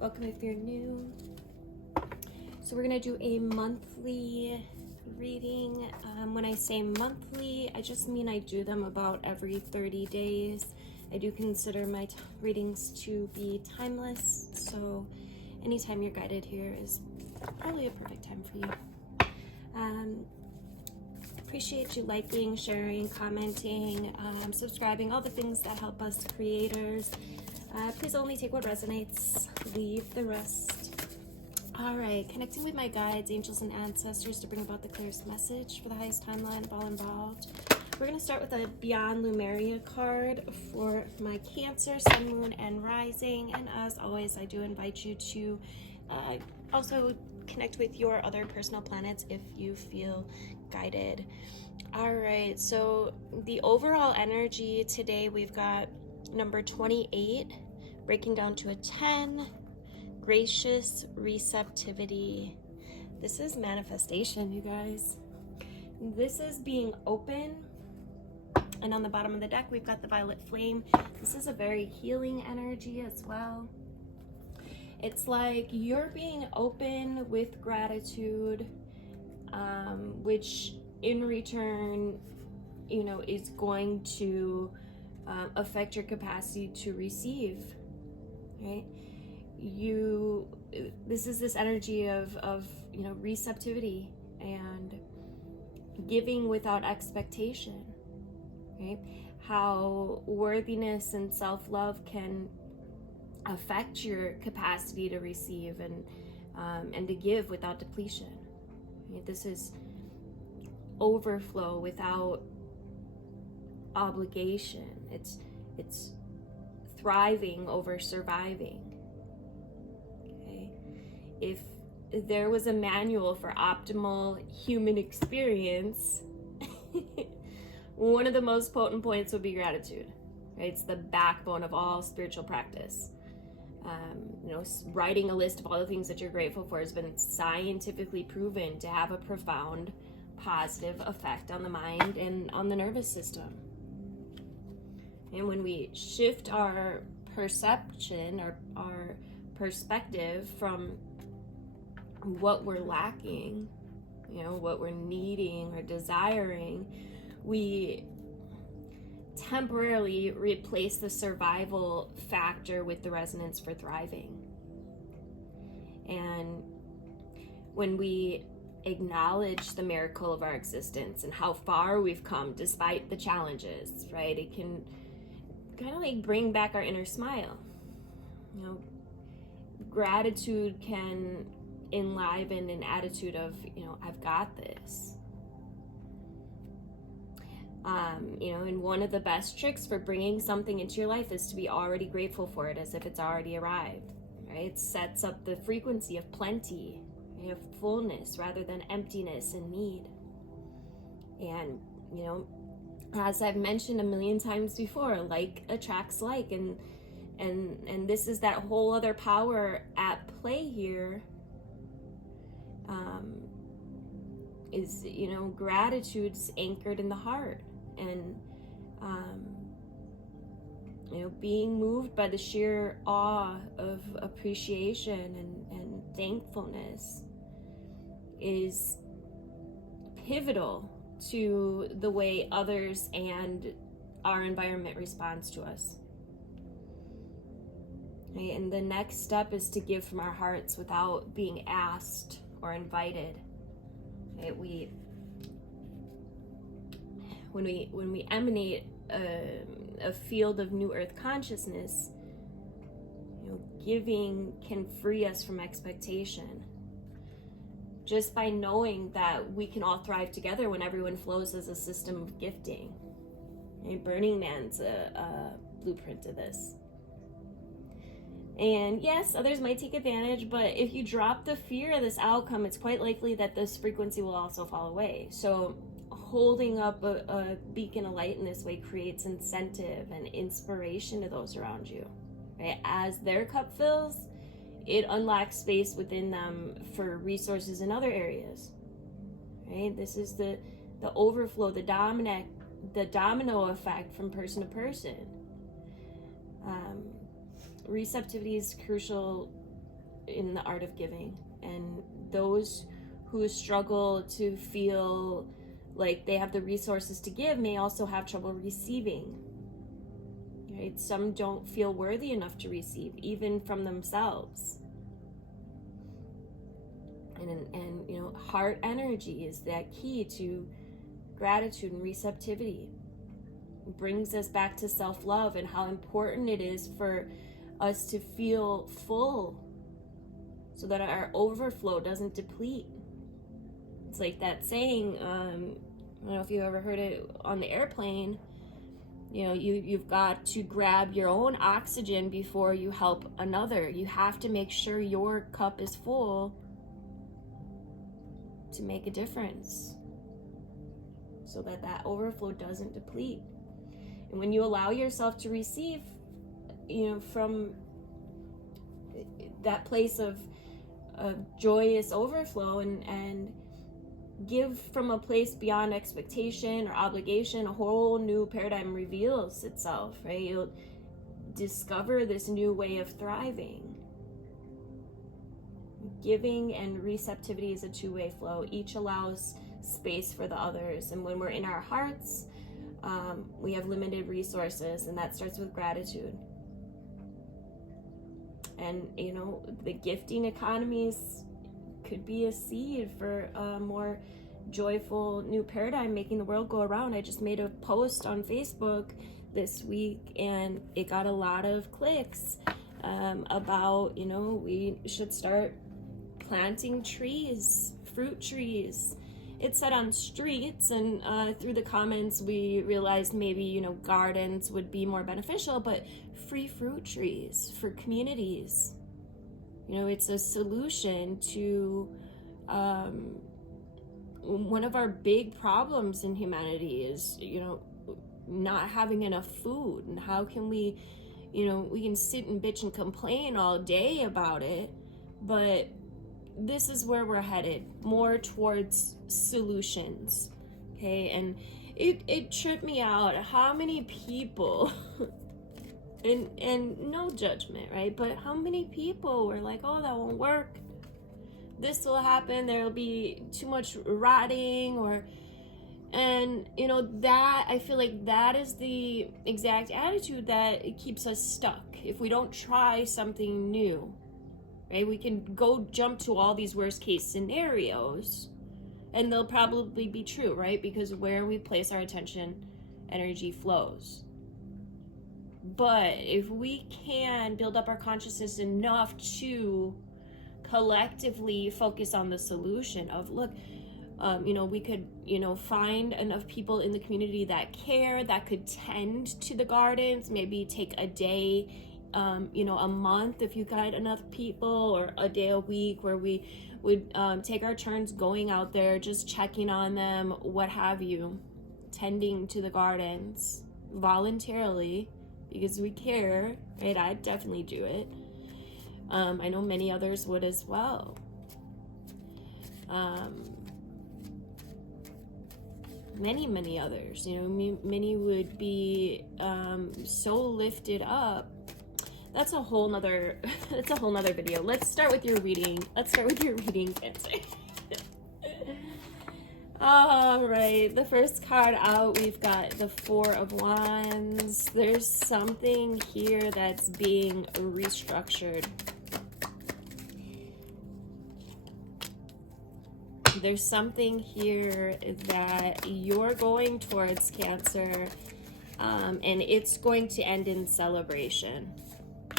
Welcome if you're new. So we're going to do a monthly reading. When I say monthly, I just mean I do them about every 30 days. I do consider my readings to be timeless, so anytime you're guided here is probably a perfect time for you. Appreciate you liking, sharing, commenting, subscribing, all the things that help us creators. Please only take what resonates, leave the rest. All right, connecting with my guides, angels, and ancestors to bring about the clearest message for the highest timeline of all involved. We're going to start with a Beyond Lemuria card for my Cancer, Sun, Moon, and Rising. And as always, I do invite you to also connect with your other personal planets if you feel guided. All right, so the overall energy today, we've got number 28, breaking down to a 10, gracious receptivity. This is manifestation, you guys. This is being open. And on the bottom of the deck, we've got the violet flame. This is a very healing energy as well. It's like you're being open with gratitude, which in return, you know, is going to affect your capacity to receive, right? This is this energy of you know, receptivity and giving without expectation, right? How worthiness and self-love can affect your capacity to receive and to give without depletion, right? This is overflow without obligation. It's thriving over surviving. Okay, if there was a manual for optimal human experience, one of the most potent points would be gratitude. Right? It's the backbone of all spiritual practice. You know, writing a list of all the things that you're grateful for has been scientifically proven to have a profound positive effect on the mind and on the nervous system. And when we shift our perception or our perspective from what we're lacking, you know, what we're needing or desiring, we temporarily replace the survival factor with the resonance for thriving. And when we acknowledge the miracle of our existence and how far we've come despite the challenges, right, it can kind of like bring back our inner smile. You know, gratitude can enliven an attitude of, you know, I've got this. You know, and one of the best tricks for bringing something into your life is to be already grateful for it as if it's already arrived, right? It sets up the frequency of plenty, of fullness rather than emptiness and need. And, you know, as I've mentioned a million times before, like attracts like, and this is that whole other power at play here. Is, you know, gratitude's anchored in the heart, and you know, being moved by the sheer awe of appreciation and thankfulness is pivotal to the way others and our environment responds to us. Okay, and the next step is to give from our hearts without being asked or invited. Okay, when we emanate a field of new earth consciousness, you know, giving can free us from expectation. Just by knowing that we can all thrive together when everyone flows as a system of gifting. And Burning Man's a blueprint to this. And yes, others might take advantage, but if you drop the fear of this outcome, it's quite likely that this frequency will also fall away. So holding up a beacon of light in this way creates incentive and inspiration to those around you. Right? As their cup fills, it unlocks space within them for resources in other areas. Right? This is the overflow, the domino effect from person to person. Receptivity is crucial in the art of giving. And those who struggle to feel like they have the resources to give may also have trouble receiving. Right? Some don't feel worthy enough to receive, even from themselves. And you know, heart energy is that key to gratitude and receptivity. It brings us back to self-love and how important it is for us to feel full so that our overflow doesn't deplete. It's like that saying, I don't know if you ever heard it on the airplane, you know, you've got to grab your own oxygen before you help another. You have to make sure your cup is full to make a difference, so that that overflow doesn't deplete. And when you allow yourself to receive, you know, from that place of joyous overflow and give from a place beyond expectation or obligation, a whole new paradigm reveals itself, right? You'll discover this new way of thriving. Giving and receptivity is a two-way flow. Each allows space for the others. And when we're in our hearts, we have limited resources, and that starts with gratitude. And, you know, the gifting economies could be a seed for a more joyful new paradigm, making the world go around. I just made a post on Facebook this week, and it got a lot of clicks about, you know, we should start planting trees, fruit trees. It said on streets, and through the comments we realized maybe, you know, gardens would be more beneficial, but free fruit trees for communities. You know, it's a solution to one of our big problems in humanity is, you know, not having enough food. And how can we, you know, we can sit and bitch and complain all day about it, but this is where we're headed, more towards solutions. Okay, and it tripped me out how many people and no judgment, right, but how many people were like, oh, that won't work, this will happen, there'll be too much rotting, or, and you know, that I feel like that is the exact attitude that keeps us stuck. If we don't try something new, right, we can go jump to all these worst case scenarios, and they'll probably be true, right, because where we place our attention, energy flows. But if we can build up our consciousness enough to collectively focus on the solution of, look, you know, we could, you know, find enough people in the community that care, that could tend to the gardens, maybe take a day, you know, a month if you got enough people, or a day a week where we would take our turns going out there, just checking on them, what have you, tending to the gardens voluntarily because we care, right? I'd definitely do it. I know many others would as well. Many others, you know, many would be so lifted up. That's a whole nother video. Let's start with your reading. Cancer. All right, the first card out, we've got the Four of Wands. There's something here that's being restructured. There's something here that you're going towards, Cancer, and it's going to end in celebration.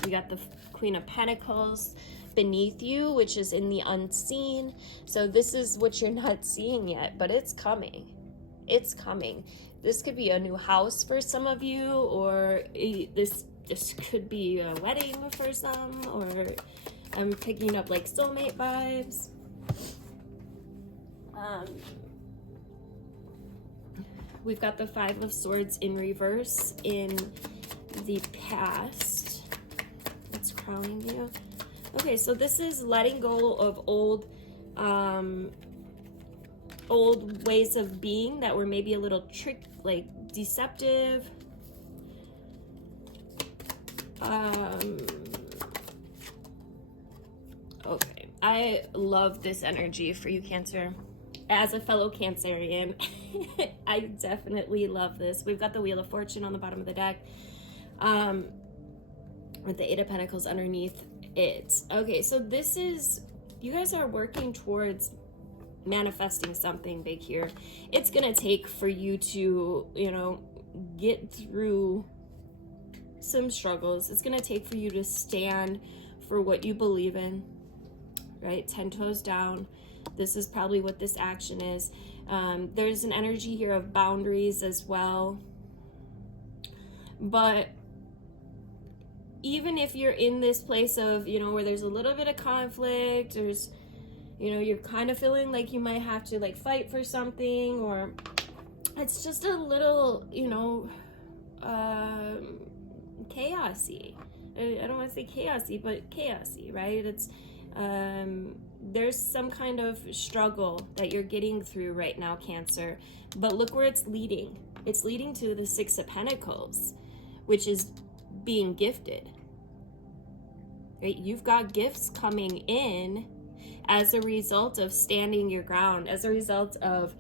We got the Queen of Pentacles beneath you, which is in the unseen. So this is what you're not seeing yet, but it's coming. It's coming. This could be a new house for some of you, or this could be a wedding for some, or I'm picking up like soulmate vibes. We've got the Five of Swords in reverse in the past. It's crowning you. Okay, so this is letting go of old ways of being that were maybe a little deceptive. Okay, I love this energy for you, Cancer. As a fellow Cancerian, I definitely love this. We've got the Wheel of Fortune on the bottom of the deck, with the Eight of Pentacles underneath it. Okay, so this is, you guys are working towards manifesting something big here. It's gonna take for you to, you know, get through some struggles. It's gonna take for you to stand for what you believe in, right? 10 toes down. This is probably what this action is. There's an energy here of boundaries as well. But even if you're in this place of, you know, where there's a little bit of conflict, there's, you know, you're kind of feeling like you might have to like fight for something, or it's just a little, you know, chaosy. I don't want to say chaosy, but chaosy, right? It's, there's some kind of struggle that you're getting through right now, Cancer. But look where it's leading. It's leading to the Six of Pentacles, which is being gifted, right? You've got gifts coming in as a result of standing your ground, as a result of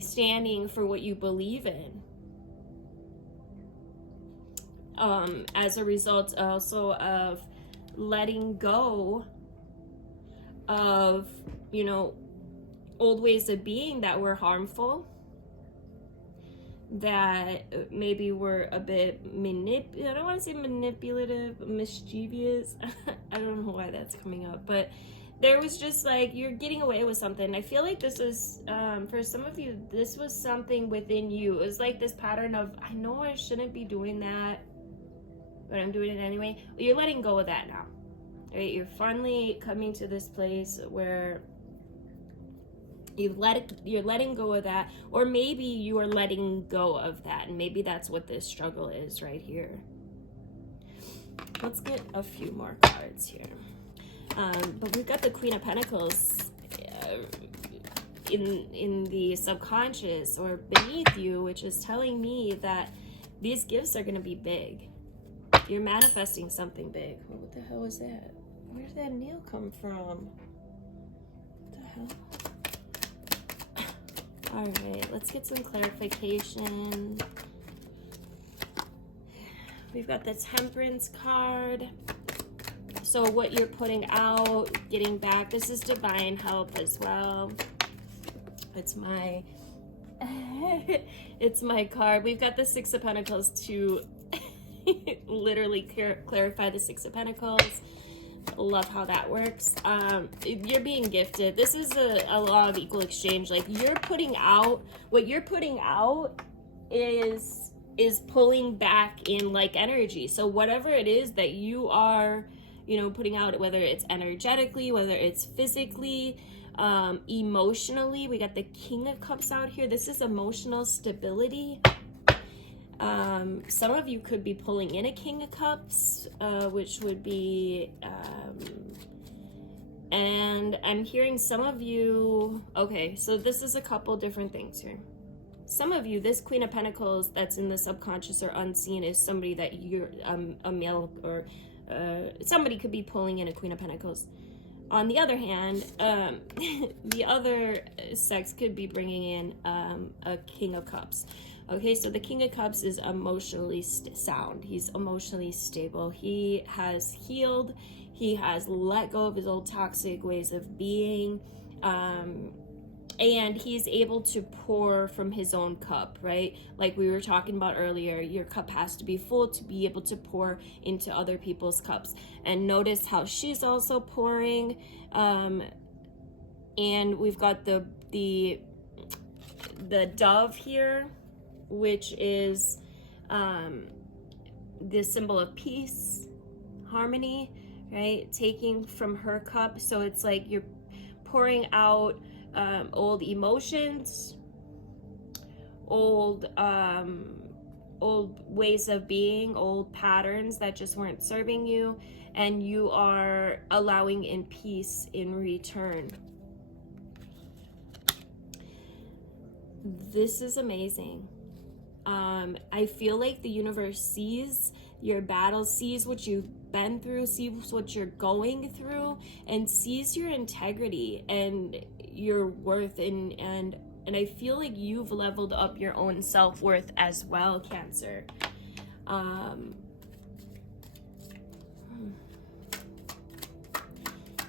standing for what you believe in, as a result also of letting go of, you know, old ways of being that were harmful, that maybe were a bit I don't want to say manipulative, mischievous. I don't know why that's coming up, but there was just like, you're getting away with something. I feel like this was, for some of you, this was something within you. It was like this pattern of, I know I shouldn't be doing that, but I'm doing it anyway. Well, you're letting go of that now, right? You're finally coming to this place where you're letting go of that, or maybe you are letting go of that, and maybe that's what this struggle is right here. Let's get a few more cards here. But we've got the Queen of Pentacles in the subconscious or beneath you, which is telling me that these gifts are going to be big. You're manifesting something big. Oh, what the hell was that? Where did that nail come from? What the hell? All right, let's get some clarification. We've got the Temperance card. So what you're putting out, getting back, this is divine help as well. It's my it's my card. We've got the Six of Pentacles to literally clarify the Six of Pentacles. Love how that works. You're being gifted. This is a law of equal exchange. Like, you're putting out, what you're putting out is pulling back in like energy. So whatever it is that you are, you know, putting out, whether it's energetically, whether it's physically, emotionally, we got the King of Cups out here. This is emotional stability. Some of you could be pulling in a King of Cups, which would be, and I'm hearing some of you, okay, so this is a couple different things here. Some of you, this Queen of Pentacles that's in the subconscious or unseen is somebody that you're, a male, or somebody could be pulling in a Queen of Pentacles. On the other hand, the other sex could be bringing in a King of Cups. Okay, so the King of Cups is emotionally sound. He's emotionally stable. He has healed. He has let go of his old toxic ways of being. And he's able to pour from his own cup, right? Like we were talking about earlier, your cup has to be full to be able to pour into other people's cups. And notice how she's also pouring. And we've got the dove here, which is the symbol of peace, harmony, right? Taking from her cup. So it's like you're pouring out old emotions, old ways of being, old patterns that just weren't serving you, and you are allowing in peace in return. This is amazing. I feel like the universe sees your battles, sees what you've been through, sees what you're going through, and sees your integrity and your worth. And I feel like you've leveled up your own self-worth as well, Cancer.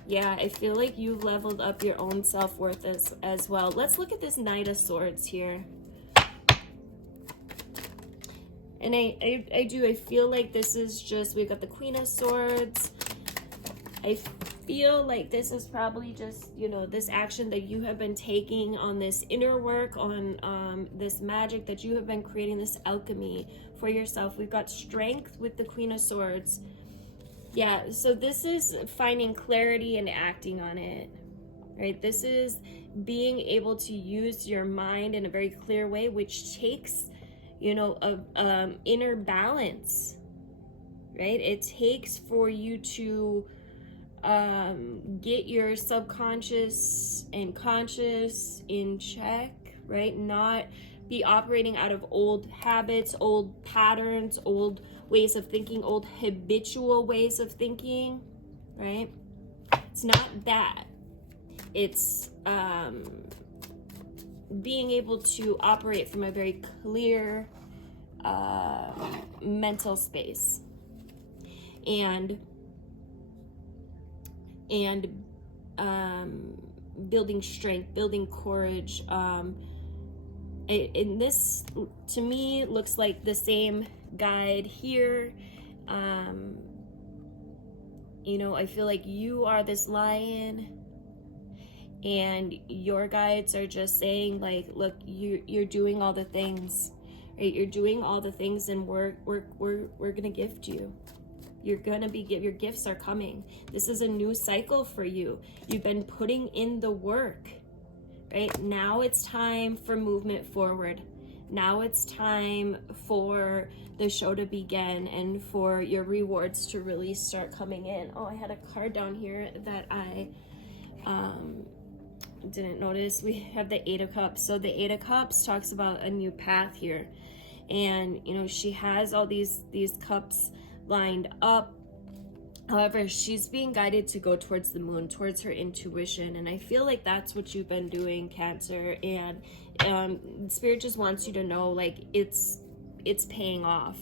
Yeah, I feel like you've leveled up your own self-worth as well. Let's look at this Knight of Swords here. And I feel like this is just, we've got the Queen of Swords. I feel like this is probably just, you know, this action that you have been taking on this inner work, on this magic that you have been creating, this alchemy for yourself. We've got Strength with the Queen of Swords. Yeah, so this is finding clarity and acting on it, right? This is being able to use your mind in a very clear way, which takes, you know, inner balance, right? It takes for you to get your subconscious and conscious in check, right? Not be operating out of old habits, old patterns, old ways of thinking, old habitual ways of thinking, right? It's not that. It's being able to operate from a very clear mental space, and building strength, building courage. And this, to me, looks like the same guide here. You know, I feel like you are this lion, and your guides are just saying, like, look, you're doing all the things, right? You're doing all the things, and we're gonna gift you. You're gonna be, your gifts are coming. This is a new cycle for you. You've been putting in the work, right? Now it's time for movement forward. Now it's time for the show to begin and for your rewards to really start coming in. Oh, I had a card down here that I didn't notice. We have the Eight of Cups. So the Eight of Cups talks about a new path here. And, you know, she has all these cups lined up. However, she's being guided to go towards the moon, towards her intuition. And I feel like that's what you've been doing, Cancer. And Spirit just wants you to know, like, it's paying off.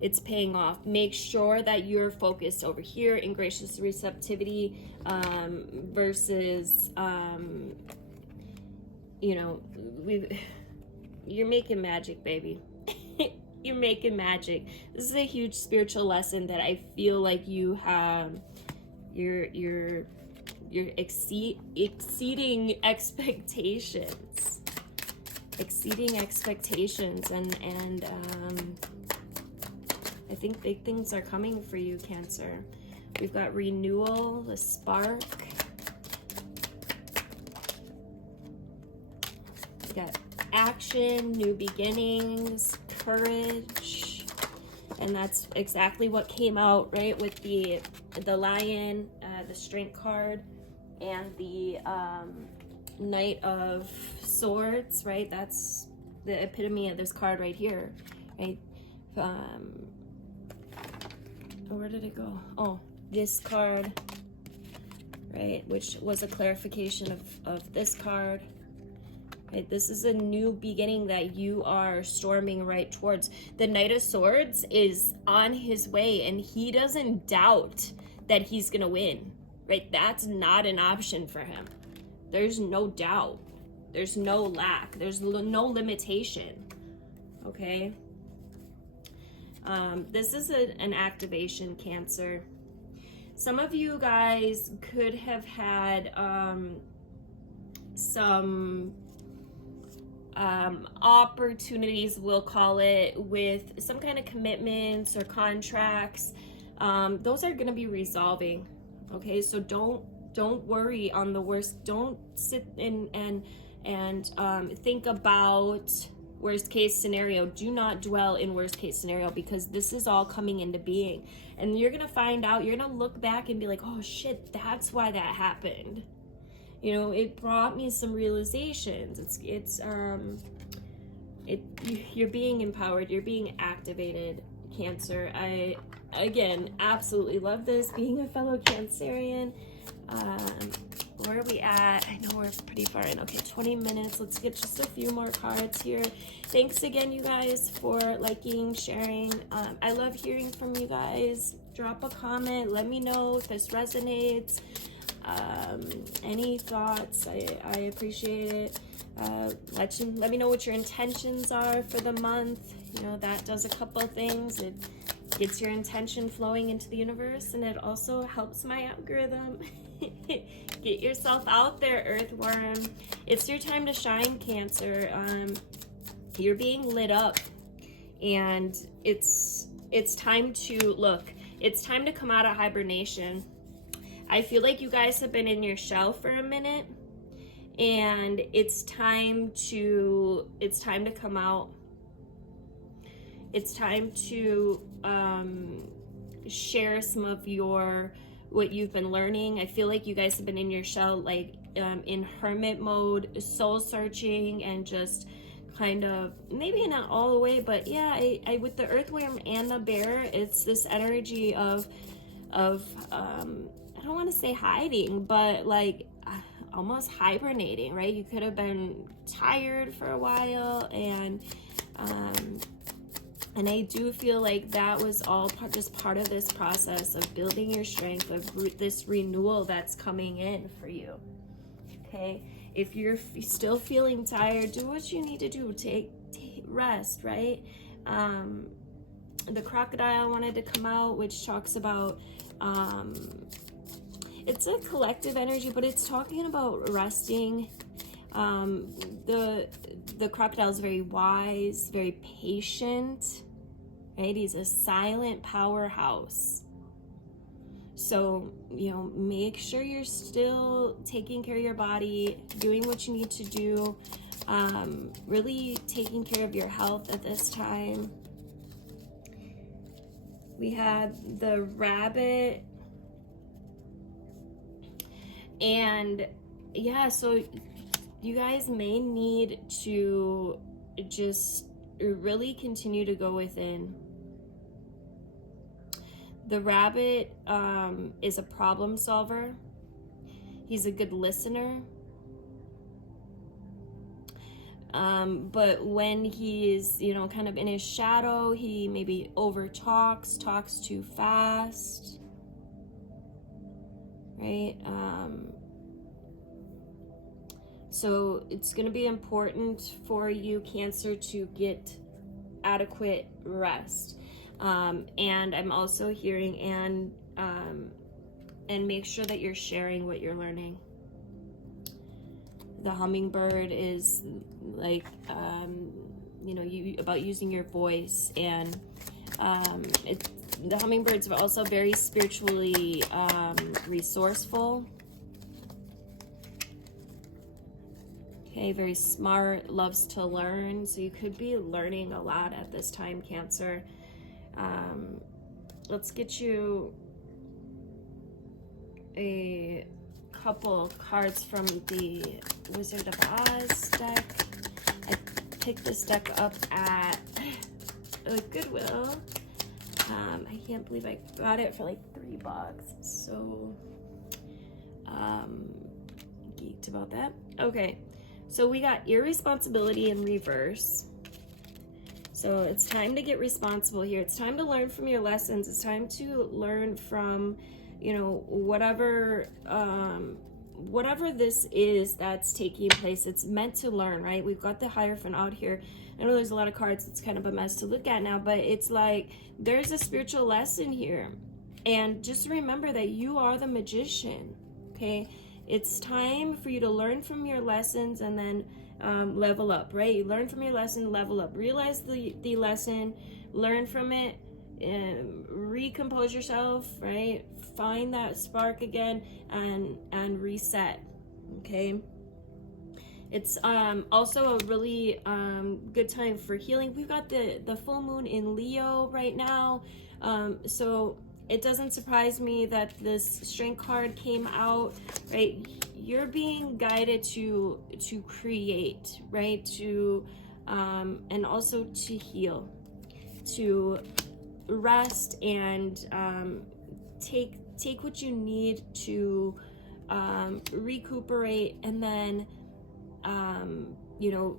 It's paying off. Make sure that you're focused over here in gracious receptivity versus, you know, you're making magic, baby. You're making magic. This is a huge spiritual lesson that I feel like you have. You're exceeding expectations. Exceeding expectations, and I think big things are coming for you, Cancer. We've got renewal, the spark. We got action, new beginnings, courage, and that's exactly what came out, right, with the lion, the strength card, and the Knight of Swords, right? That's the epitome of this card right here, right? Where did it go? Oh, this card, right, which was a clarification of this card. Right, this is a new beginning that you are storming right towards. The Knight of Swords is on his way, and he doesn't doubt that he's gonna win, right? That's not an option for him. There's no doubt. There's no lack. There's no limitation, okay? This is an activation, Cancer. Some of you guys could have had some opportunities, we'll call it, with some kind of commitments or contracts. Those are going to be resolving, okay? So don't worry on the worst. Don't sit and think about worst case scenario. Do not dwell in worst case scenario, because this is all coming into being, and you're gonna find out, you're gonna look back and be like, oh shit, that's why that happened. You know, it brought me some realizations. You're being empowered, you're being activated, Cancer. I, again, absolutely love this, being a fellow Cancerian. Where are we at? I know we're pretty far in. Okay, 20 minutes. Let's get just a few more cards here. Thanks again, you guys, for liking, sharing. I love hearing from you guys. Drop a comment. Let me know if this resonates. Any thoughts. I appreciate it. Let me know what your intentions are for the month. You know, that does a couple of things. It gets your intention flowing into the universe, and it also helps my algorithm. Get yourself out there, earthworm. It's your time to shine, Cancer. You're being lit up, and it's time to look. It's time to come out of hibernation. I feel like you guys have been in your shell for a minute, and it's time to come out. It's time to share some of what you've been learning. I feel like you guys have been in your shell, like in hermit mode, soul searching, and just kind of, maybe not all the way, but yeah, I with the earthworm and the bear, it's this energy of I don't want to say hiding, but like almost hibernating, right? You could have been tired for a while, and I do feel like that was all just part of this process of building your strength, of this renewal that's coming in for you. Okay, if you're still feeling tired, do what you need to do. Take rest, right? The crocodile wanted to come out, which talks about it's a collective energy, but it's talking about resting. The crocodile is very wise, very patient, right? He's a silent powerhouse. So, you know, make sure you're still taking care of your body, doing what you need to do, really taking care of your health at this time. We had the rabbit, and yeah, so you guys may need to just really continue to go within. The rabbit is a problem solver. He's a good listener. But when he's, you know, kind of in his shadow, he maybe talks too fast, right? So it's going to be important for you, Cancer, to get adequate rest. And I'm also hearing and make sure that you're sharing what you're learning. The hummingbird is like, you know, about using your voice, and the hummingbirds are also very spiritually resourceful. Okay, very smart, loves to learn. So you could be learning a lot at this time, Cancer. Let's get you a couple cards from the Wizard of Oz deck. I picked this deck up at Goodwill. I can't believe I got it for like $3. So geeked about that. Okay, so we got irresponsibility in reverse. So it's time to get responsible here. It's time to learn from your lessons. It's time to learn from, you know, whatever this is that's taking place. It's meant to learn, right? We've got the Hierophant out here. I know there's a lot of cards. It's kind of a mess to look at now, but it's like there's a spiritual lesson here. And just remember that you are the magician, okay? It's time for you to learn from your lessons and then level up, right? You learn from your lesson, level up. Realize the lesson, learn from it, recompose yourself, right? Find that spark again and reset, okay? It's also a really good time for healing. We've got the full moon in Leo right now, so it doesn't surprise me that this strength card came out, right? You're being guided to create, right? To and also to heal, to rest and take what you need to recuperate, and then you know,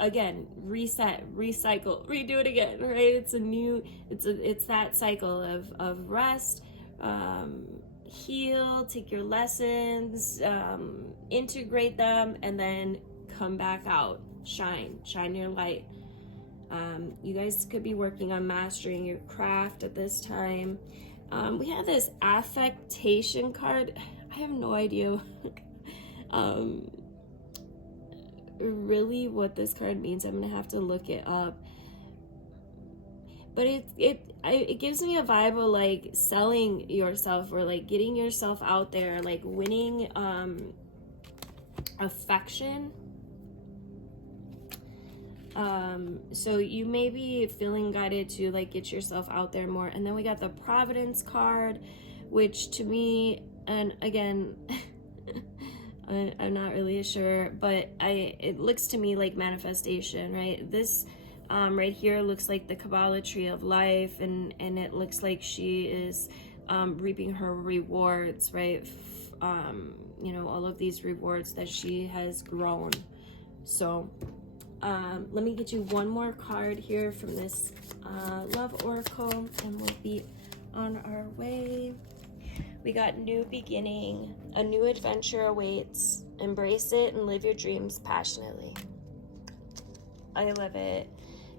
again, reset, recycle, redo it again, right? It's that cycle of rest, heal, take your lessons, integrate them, and then come back out, shine your light. You guys could be working on mastering your craft at this time. We have this affectation card. I have no idea really what this card means. I'm gonna have to look it up. But it gives me a vibe of like selling yourself, or like getting yourself out there, like winning affection. So you may be feeling guided to like get yourself out there more. And then we got the Providence card, which to me, and again, I'm not really sure, but it looks to me like manifestation, right? This right here looks like the Kabbalah tree of life, and it looks like she is reaping her rewards, right? You know, all of these rewards that she has grown. So let me get you one more card here from this Love Oracle, and we'll be on our way. We got new beginning, a new adventure awaits. Embrace it and live your dreams passionately. I love it.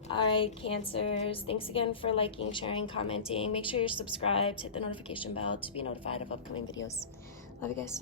All right, Cancers, thanks again for liking, sharing, commenting. Make sure you're subscribed, hit the notification bell to be notified of upcoming videos. Love you guys.